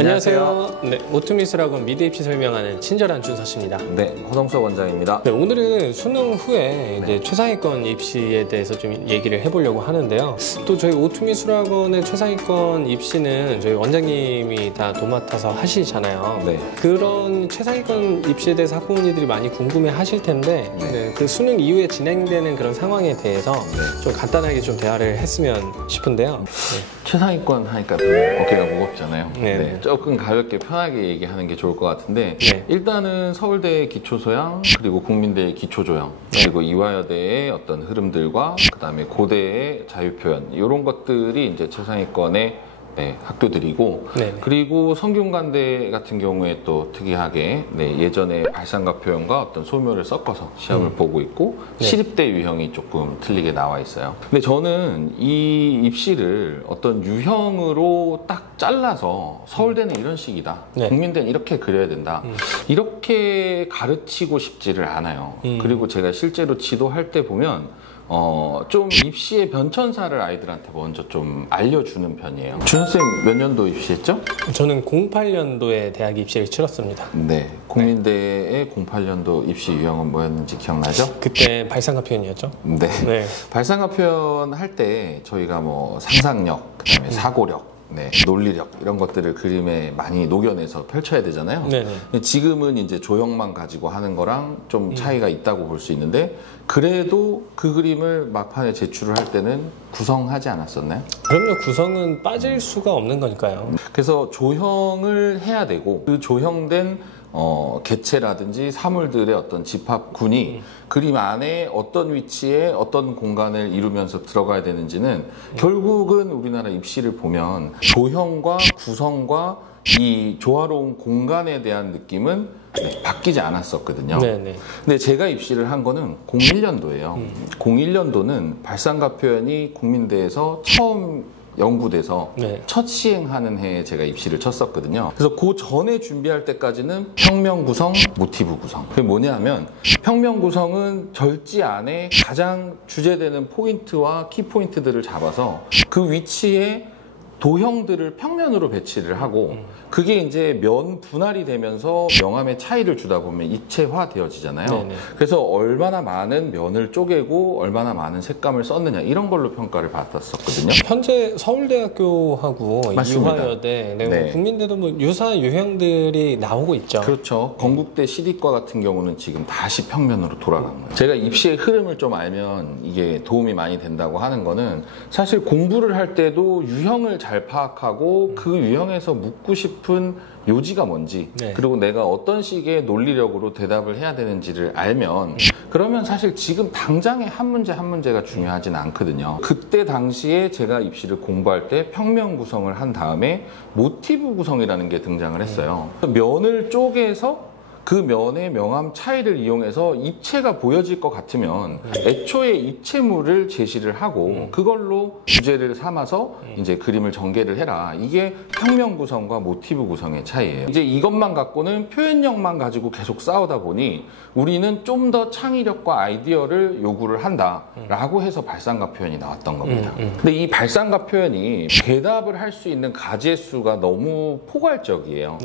안녕하세요. 네, 오투미술학원 미드 입시 설명하는 친절한 준서씨입니다. 네, 허성석 원장입니다. 네, 오늘은 수능 후에 이제 최상위권 입시에 대해서 좀 얘기를 해보려고 하는데요. 또 저희 오투미술학원의 최상위권 입시는 저희 원장님이 다 도맡아서 하시잖아요. 네. 그런 최상위권 입시에 대해서 학부모님들이 많이 궁금해 하실 텐데 네, 그 수능 이후에 진행되는 그런 상황에 대해서 좀 간단하게 좀 대화를 했으면 싶은데요. 최상위권 하니까 좀 어깨가 무겁잖아요. 네. 조금 가볍게 편하게 얘기하는 게 좋을 것 같은데 일단은 서울대 기초소양, 그리고 국민대 기초조형, 그리고 이화여대의 어떤 흐름들과 그다음에 고대의 자유표현, 이런 것들이 이제 최상위권의 학교들이고, 그리고 성균관대 같은 경우에 또 특이하게 예전에 발상과 표현과 어떤 소묘를 섞어서 시험을 보고 있고, 시립대 유형이 조금 틀리게 나와 있어요. 근데 저는 이 입시를 어떤 유형으로 딱 잘라서 서울대는 이런 식이다, 국민대는 이렇게 그려야 된다, 이렇게 가르치고 싶지를 않아요. 그리고 제가 실제로 지도할 때 보면 좀 입시의 변천사를 아이들한테 먼저 좀 알려주는 편이에요. 준쌤 몇 년도 입시했죠? 저는 08년도에 대학 입시를 치렀습니다. 네, 국민대의 08년도 입시 유형은 뭐였는지 기억나죠? 그때 발상과 표현이었죠? 네. 발상과 표현 할 때 저희가 뭐 상상력, 그다음에 사고력, 논리력, 이런 것들을 그림에 많이 녹여내서 펼쳐야 되잖아요. 근데 지금은 이제 조형만 가지고 하는 거랑 좀 차이가 있다고 볼 수 있는데, 그래도 그 그림을 막판에 제출을 할 때는 구성하지 않았었나요? 그럼요. 구성은 빠질 수가 없는 거니까요. 그래서 조형을 해야 되고, 그 조형된 개체라든지 사물들의 어떤 집합군이 그림 안에 어떤 위치에 어떤 공간을 이루면서 들어가야 되는지는 결국은 우리나라 입시를 보면 조형과 구성과 이 조화로운 공간에 대한 느낌은 바뀌지 않았었거든요. 근데 제가 입시를 한 거는 01년도예요. 01년도는 발상과 표현이 국민대에서 처음 연구돼서 첫 시행하는 해에 제가 입시를 쳤었거든요. 그래서 그 전에 준비할 때까지는 평면 구성, 모티브 구성. 그게 뭐냐면, 평면 구성은 절지 안에 가장 주제되는 포인트와 키포인트들을 잡아서 그 위치에 도형들을 평면으로 배치를 하고, 그게 이제 면 분할이 되면서 명암의 차이를 주다 보면 입체화 되어지잖아요. 그래서 얼마나 많은 면을 쪼개고 얼마나 많은 색감을 썼느냐, 이런 걸로 평가를 받았었거든요. 현재 서울대학교하고 맞습니다. 이화여대, 국민대도 뭐 유사한 유형들이 나오고 있죠. 그렇죠. 건국대 시디과 같은 경우는 지금 다시 평면으로 돌아간 거예요. 제가 입시의 흐름을 좀 알면 이게 도움이 많이 된다고 하는 거는, 사실 공부를 할 때도 유형을 잘 파악하고 그 유형에서 묻고 싶은 요지가 뭔지, 그리고 내가 어떤 식의 논리력으로 대답을 해야 되는지를 알면, 그러면 사실 지금 당장의 한 문제 한 문제가 중요하진 않거든요. 그때 당시에 제가 입시를 공부할 때 평면 구성을 한 다음에 모티브 구성이라는 게 등장을 했어요. 면을 쪼개서 그 면의 명암 차이를 이용해서 입체가 보여질 것 같으면 애초에 입체물을 제시를 하고 그걸로 주제를 삼아서 이제 그림을 전개를 해라. 이게 평면 구성과 모티브 구성의 차이예요. 이제 이것만 갖고는 표현력만 가지고 계속 싸우다 보니 우리는 좀 더 창의력과 아이디어를 요구를 한다라고 해서 발상과 표현이 나왔던 겁니다. 근데 이 발상과 표현이 대답을 할 수 있는 가지의 수가 너무 포괄적이에요.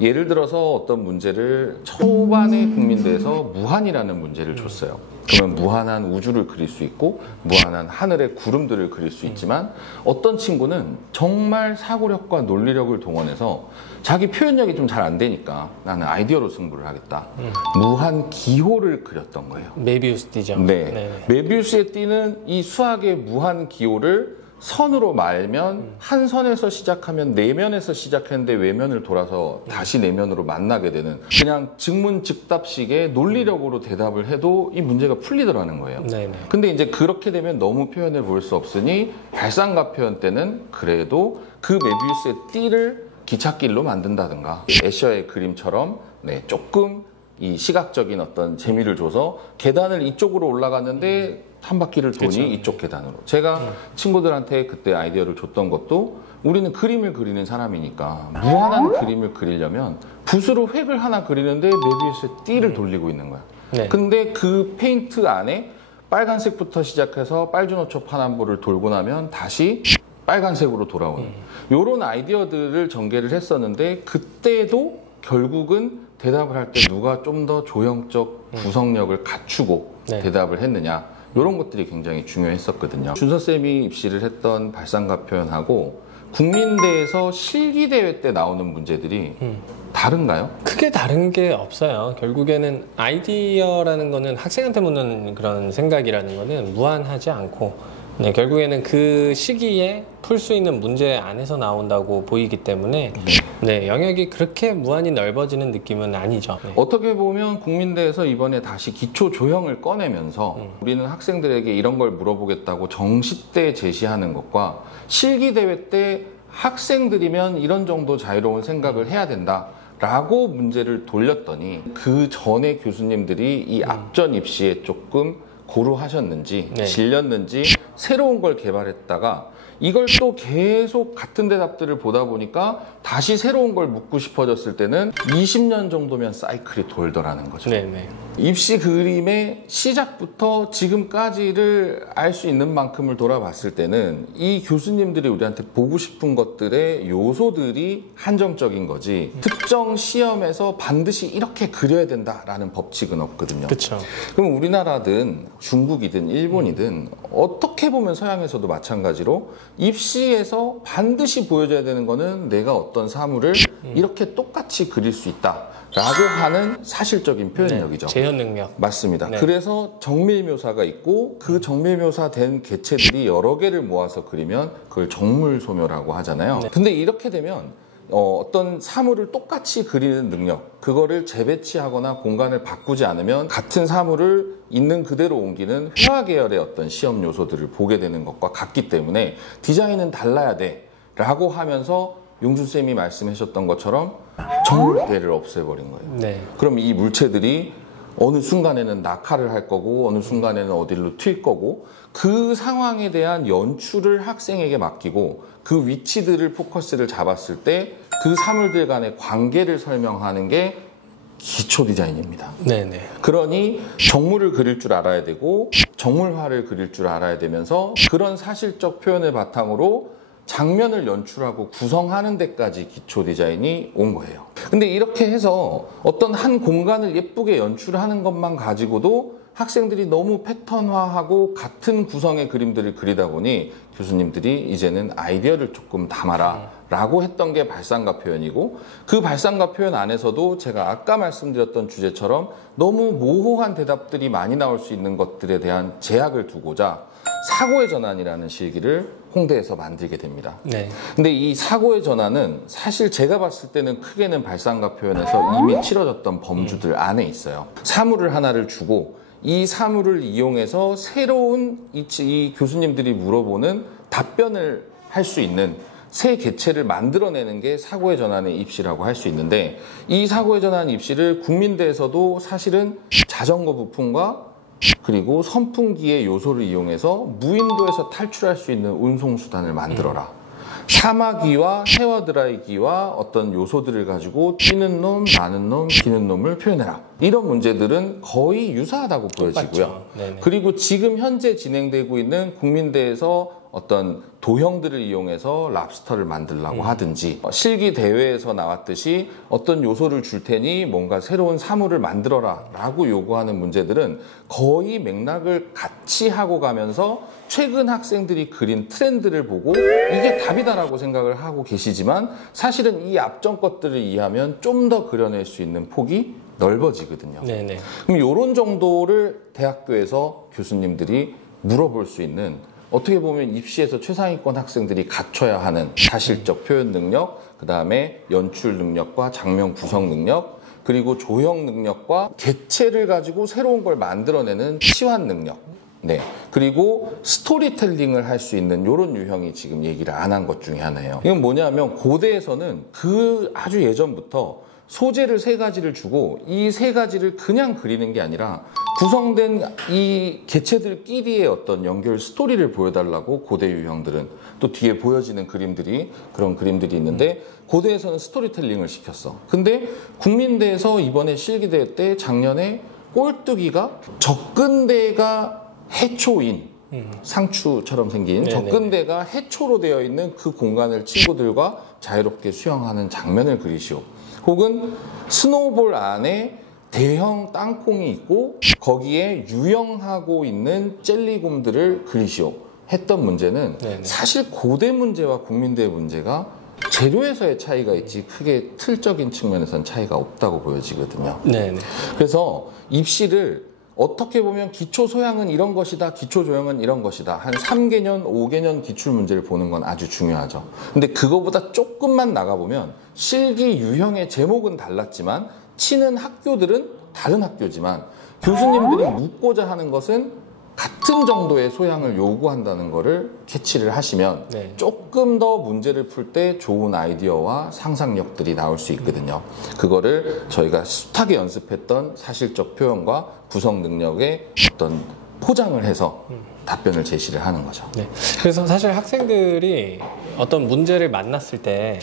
예를 들어서 어떤 문제를 초반에 국민대에서 무한이라는 문제를 줬어요. 그러면 무한한 우주를 그릴 수 있고 무한한 하늘의 구름들을 그릴 수 있지만, 어떤 친구는 정말 사고력과 논리력을 동원해서 자기 표현력이 좀 잘 안 되니까 나는 아이디어로 승부를 하겠다, 무한 기호를 그렸던 거예요. 메비우스 띠죠. 메비우스의 띠는 이 수학의 무한 기호를 선으로 말면 한 선에서 시작하면 내면에서 시작했는데 외면을 돌아서 다시 내면으로 만나게 되는, 그냥 즉문즉답식의 논리력으로 대답을 해도 이 문제가 풀리더라는 거예요. 근데 이제 그렇게 되면 너무 표현을 볼 수 없으니 발상과 표현 때는 그래도 그 메비우스의 띠를 기찻길로 만든다든가, 애셔의 그림처럼 조금 이 시각적인 어떤 재미를 줘서 계단을 이쪽으로 올라갔는데 한 바퀴를 도니 이쪽 계단으로. 제가 친구들한테 그때 아이디어를 줬던 것도, 우리는 그림을 그리는 사람이니까 무한한 그림을 그리려면 붓으로 획을 하나 그리는데 메비우스의 띠를 돌리고 있는 거야. 근데 그 페인트 안에 빨간색부터 시작해서 빨주노초 파남보를 돌고 나면 다시 빨간색으로 돌아오는 이런 아이디어들을 전개를 했었는데 그때도 결국은 대답을 할 때 누가 좀 더 조형적 구성력을 갖추고 네. 대답을 했느냐 이런 것들이 굉장히 중요했었거든요. 준서쌤이 입시를 했던 발상가 표현하고 국민대에서 실기대회 때 나오는 문제들이 다른가요? 크게 다른 게 없어요. 결국에는 아이디어라는 거는 학생한테 묻는 그런 생각이라는 거는 무한하지 않고 네, 결국에는 그 시기에 풀 수 있는 문제 안에서 나온다고 보이기 때문에 네, 영역이 그렇게 무한히 넓어지는 느낌은 아니죠. 네. 어떻게 보면 국민대에서 이번에 다시 기초 조형을 꺼내면서 우리는 학생들에게 이런 걸 물어보겠다고 정시 때 제시하는 것과 실기대회 때 학생들이면 이런 정도 자유로운 생각을 해야 된다. 라고 문제를 돌렸더니 그 전에 교수님들이 이 앞전 입시에 조금 고루하셨는지 네. 질렸는지 새로운 걸 개발했다가 이걸 또 계속 같은 대답들을 보다 보니까 다시 새로운 걸 묻고 싶어졌을 때는 20년 정도면 사이클이 돌더라는 거죠. 네네. 입시 그림의 시작부터 지금까지를 알 수 있는 만큼을 돌아봤을 때는 이 교수님들이 우리한테 보고 싶은 것들의 요소들이 한정적인 거지 특정 시험에서 반드시 이렇게 그려야 된다라는 법칙은 없거든요. 그렇죠. 그럼 우리나라든 중국이든 일본이든 어떻게 보면 서양에서도 마찬가지로 입시에서 반드시 보여줘야 되는 거는 내가 어떤 사물을 이렇게 똑같이 그릴 수 있다라고 하는 사실적인 표현력이죠. 네, 재현 능력. 맞습니다. 네. 그래서 정밀 묘사가 있고 그 정밀 묘사된 개체들이 여러 개를 모아서 그리면 그걸 정물 소묘라고 하잖아요. 네. 근데 이렇게 되면 어떤 사물을 똑같이 그리는 능력, 그거를 재배치하거나 공간을 바꾸지 않으면 같은 사물을 있는 그대로 옮기는 회화 계열의 어떤 시험 요소들을 보게 되는 것과 같기 때문에 디자인은 달라야 돼 라고 하면서 용준쌤이 말씀하셨던 것처럼 정물대를 없애버린 거예요. 네. 그럼 이 물체들이 어느 순간에는 낙하를 할 거고 어느 순간에는 어디로 튈 거고 그 상황에 대한 연출을 학생에게 맡기고 그 위치들을 포커스를 잡았을 때 그 사물들 간의 관계를 설명하는 게 기초 디자인입니다. 네네. 그러니 정물을 그릴 줄 알아야 되고 정물화를 그릴 줄 알아야 되면서 그런 사실적 표현을 바탕으로 장면을 연출하고 구성하는 데까지 기초 디자인이 온 거예요. 근데 이렇게 해서 어떤 한 공간을 예쁘게 연출하는 것만 가지고도 학생들이 너무 패턴화하고 같은 구성의 그림들을 그리다 보니 교수님들이 이제는 아이디어를 조금 담아라 라고 했던 게 발상가 표현이고 그 발상가 표현 안에서도 제가 아까 말씀드렸던 주제처럼 너무 모호한 대답들이 많이 나올 수 있는 것들에 대한 제약을 두고자 사고의 전환이라는 실기를 홍대에서 만들게 됩니다. 네. 근데 이 사고의 전환은 사실 제가 봤을 때는 크게는 발상가 표현에서 이미 치러졌던 범주들 안에 있어요. 사물을 하나를 주고 이 사물을 이용해서 새로운 이 교수님들이 물어보는 답변을 할 수 있는 새 개체를 만들어내는 게 사고의 전환의 입시라고 할 수 있는데 이 사고의 전환 입시를 국민대에서도 사실은 자전거 부품과 그리고 선풍기의 요소를 이용해서 무인도에서 탈출할 수 있는 운송수단을 만들어라. 사마귀와 헤어드라이기와 어떤 요소들을 가지고 뛰는 놈, 나는 놈, 기는 놈을 표현해라. 이런 문제들은 거의 유사하다고 보여지고요. 그리고 지금 현재 진행되고 있는 국민대에서 어떤 도형들을 이용해서 랍스터를 만들려고 하든지 실기 대회에서 나왔듯이 어떤 요소를 줄 테니 뭔가 새로운 사물을 만들어라 라고 요구하는 문제들은 거의 맥락을 같이 하고 가면서 최근 학생들이 그린 트렌드를 보고 이게 답이다라고 생각을 하고 계시지만 사실은 이 앞전 것들을 이해하면 좀 더 그려낼 수 있는 폭이 넓어지거든요. 네네. 그럼 이런 정도를 대학교에서 교수님들이 물어볼 수 있는 어떻게 보면 입시에서 최상위권 학생들이 갖춰야 하는 사실적 표현 능력, 그 다음에 연출 능력과 장면 구성 능력, 그리고 조형 능력과 개체를 가지고 새로운 걸 만들어내는 치환 능력. 네. 그리고 스토리텔링을 할 수 있는 이런 유형이 지금 얘기를 안 한 것 중에 하나예요. 이건 뭐냐면 고대에서는 그 아주 예전부터 소재를 세 가지를 주고 이 세 가지를 그냥 그리는 게 아니라 구성된 이 개체들끼리의 어떤 연결 스토리를 보여달라고 고대 유형들은 또 뒤에 보여지는 그림들이 그런 그림들이 있는데 고대에서는 스토리텔링을 시켰어. 근데 국민대에서 이번에 실기대회 때 작년에 꼴뚜기가 접근대가 해초인 상추처럼 생긴 네네. 접근대가 해초로 되어 있는 그 공간을 친구들과 자유롭게 수영하는 장면을 그리시오. 혹은 스노우볼 안에 대형 땅콩이 있고 거기에 유영하고 있는 젤리곰들을 그리시오 했던 문제는 네네. 사실 고대 문제와 국민대의 문제가 재료에서의 차이가 있지 크게 틀적인 측면에서는 차이가 없다고 보여지거든요. 네네. 그래서 입시를 어떻게 보면 기초 소양은 이런 것이다, 기초 조형은 이런 것이다. 한 3개년, 5개년 기출 문제를 보는 건 아주 중요하죠. 근데 그거보다 조금만 나가보면 실기 유형의 제목은 달랐지만 치는 학교들은 다른 학교지만 교수님들이 묻고자 하는 것은 같은 정도의 소양을 요구한다는 거를 캐치를 하시면 네. 조금 더 문제를 풀 때 좋은 아이디어와 상상력들이 나올 수 있거든요. 그거를 저희가 숱하게 연습했던 사실적 표현과 구성 능력의 어떤 포장을 해서 답변을 제시를 하는 거죠. 네. 그래서 사실 학생들이 어떤 문제를 만났을 때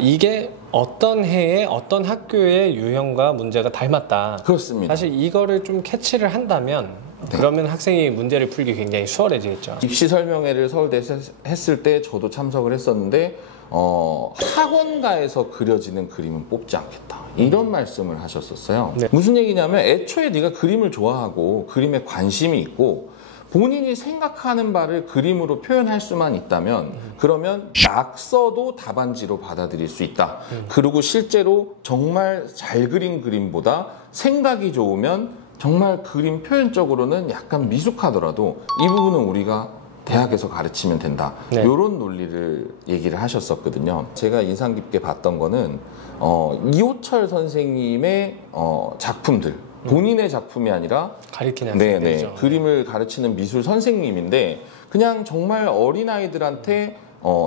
이게 어떤 해에 어떤 학교의 유형과 문제가 닮았다. 그렇습니다. 사실 이거를 좀 캐치를 한다면 그러면 학생이 문제를 풀기 굉장히 수월해지겠죠. 입시 설명회를 서울대에서 했을 때 저도 참석을 했었는데 학원가에서 그려지는 그림은 뽑지 않겠다 이런 말씀을 하셨었어요. 네. 무슨 얘기냐면 애초에 네가 그림을 좋아하고 그림에 관심이 있고 본인이 생각하는 바를 그림으로 표현할 수만 있다면 그러면 낙서도 답안지로 받아들일 수 있다. 그리고 실제로 정말 잘 그린 그림보다 생각이 좋으면 정말 그림 표현적으로는 약간 미숙하더라도 이 부분은 우리가 대학에서 가르치면 된다. 네. 이런 논리를 얘기를 하셨었거든요. 제가 인상 깊게 봤던 거는 이호철 선생님의 작품들 본인의 작품이 아니라 가리키는 학생들이죠. 그림을 가르치는 미술 선생님인데 그냥 정말 어린아이들한테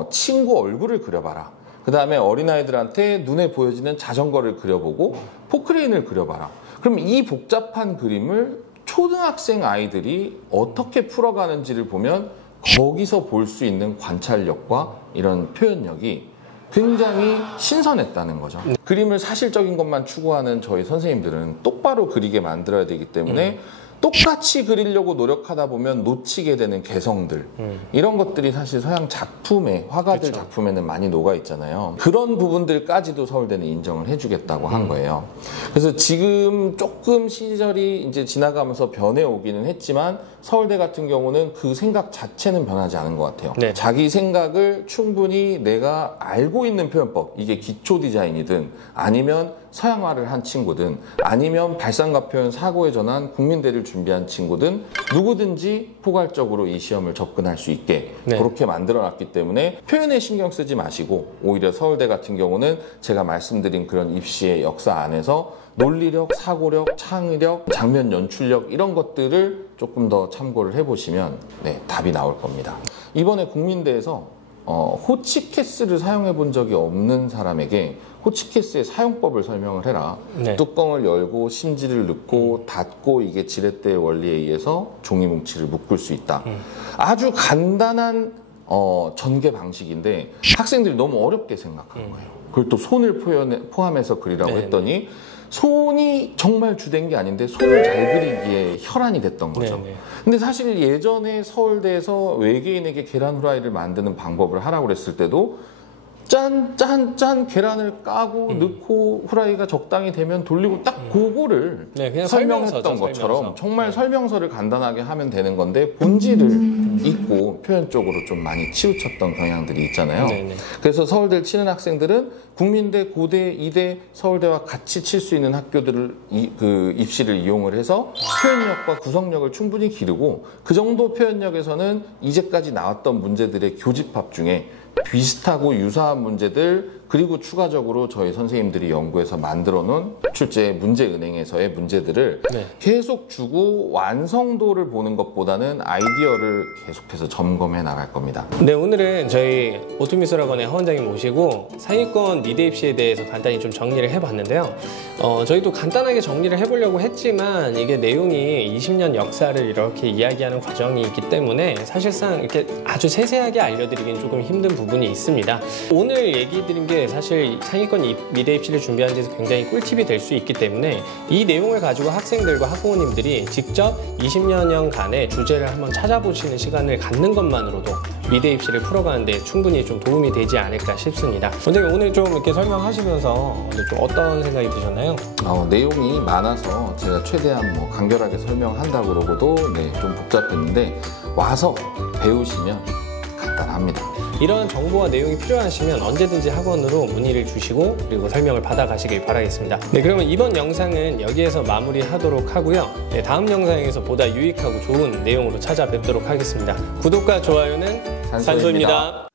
친구 얼굴을 그려봐라. 그 다음에 어린아이들한테 눈에 보여지는 자전거를 그려보고 포크레인을 그려봐라. 그럼 이 복잡한 그림을 초등학생 아이들이 어떻게 풀어가는지를 보면 거기서 볼 수 있는 관찰력과 이런 표현력이 굉장히 신선했다는 거죠. 그림을 사실적인 것만 추구하는 저희 선생님들은 똑바로 그리게 만들어야 되기 때문에 똑같이 그리려고 노력하다 보면 놓치게 되는 개성들 이런 것들이 사실 서양 작품에 화가들 그렇죠. 작품에는 많이 녹아 있잖아요. 그런 부분들까지도 서울대는 인정을 해주겠다고 한 거예요. 그래서 지금 조금 시절이 이제 지나가면서 변해 오기는 했지만 서울대 같은 경우는 그 생각 자체는 변하지 않은 것 같아요. 네. 자기 생각을 충분히 내가 알고 있는 표현법, 이게 기초 디자인이든 아니면 서양화를 한 친구든 아니면 발상과 표현 사고에 전환 국민대를 준비한 친구든 누구든지 포괄적으로 이 시험을 접근할 수 있게 네. 그렇게 만들어놨기 때문에 표현에 신경 쓰지 마시고 오히려 서울대 같은 경우는 제가 말씀드린 그런 입시의 역사 안에서 논리력, 사고력, 창의력, 장면 연출력 이런 것들을 조금 더 참고를 해보시면 답이 나올 겁니다. 이번에 국민대에서 호치키스를 사용해 본 적이 없는 사람에게 호치키스의 사용법을 설명을 해라. 네. 뚜껑을 열고 심지를 넣고 닫고 이게 지렛대의 원리에 의해서 종이 뭉치를 묶을 수 있다. 아주 간단한 전개 방식인데 학생들이 너무 어렵게 생각한 거예요. 그걸 또 손을 포함해서 그리라고 네네. 했더니 손이 정말 주된 게 아닌데 손을 잘 그리기에 혈안이 됐던 거죠. 네네. 근데 사실 예전에 서울대에서 외계인에게 계란 후라이를 만드는 방법을 하라고 그랬을 때도 짠 계란을 까고 넣고 후라이가 적당히 되면 돌리고 딱 그거를 네, 그냥 설명했던 설명서죠, 것처럼 설명서. 정말 설명서를 간단하게 하면 되는 건데 본질을 잊고 표현 쪽으로 좀 많이 치우쳤던 경향들이 있잖아요. 네네. 그래서 서울대를 치는 학생들은 국민대, 고대, 이대, 서울대와 같이 칠 수 있는 학교들을 입시를 이용을 해서 표현력과 구성력을 충분히 기르고 그 정도 표현력에서는 이제까지 나왔던 문제들의 교집합 중에 비슷하고 유사한 문제들 그리고 추가적으로 저희 선생님들이 연구해서 만들어 놓은 출제 문제은행에서의 문제들을 네. 계속 주고 완성도를 보는 것보다는 아이디어를 계속해서 점검해 나갈 겁니다. 네, 오늘은 저희 오투미술학원의 허 원장님 모시고 상위권 미대 입시에 대해서 간단히 좀 정리를 해봤는데요. 저희도 간단하게 정리를 해보려고 했지만 이게 내용이 20년 역사를 이렇게 이야기하는 과정이 있기 때문에 사실상 이렇게 아주 세세하게 알려드리기는 조금 힘든 부분이 있습니다. 오늘 얘기 드린 게 사실 상위권 미대 입시를 준비하는 데 굉장히 꿀팁이 될 수 있기 때문에 이 내용을 가지고 학생들과 학부모님들이 직접 20여년간의 주제를 한번 찾아보시는 시간을 갖는 것만으로도 미대 입시를 풀어가는 데 충분히 좀 도움이 되지 않을까 싶습니다. 원장님 오늘 좀 이렇게 설명하시면서 오늘 좀 어떤 생각이 드셨나요? 내용이 많아서 제가 최대한 뭐 간결하게 설명한다고 그러고도 좀 복잡했는데 와서 배우시면 간단합니다. 이런 정보와 내용이 필요하시면 언제든지 학원으로 문의를 주시고 그리고 설명을 받아가시길 바라겠습니다. 네, 그러면 이번 영상은 여기에서 마무리하도록 하고요. 네, 다음 영상에서 보다 유익하고 좋은 내용으로 찾아뵙도록 하겠습니다. 구독과 좋아요는 산소입니다.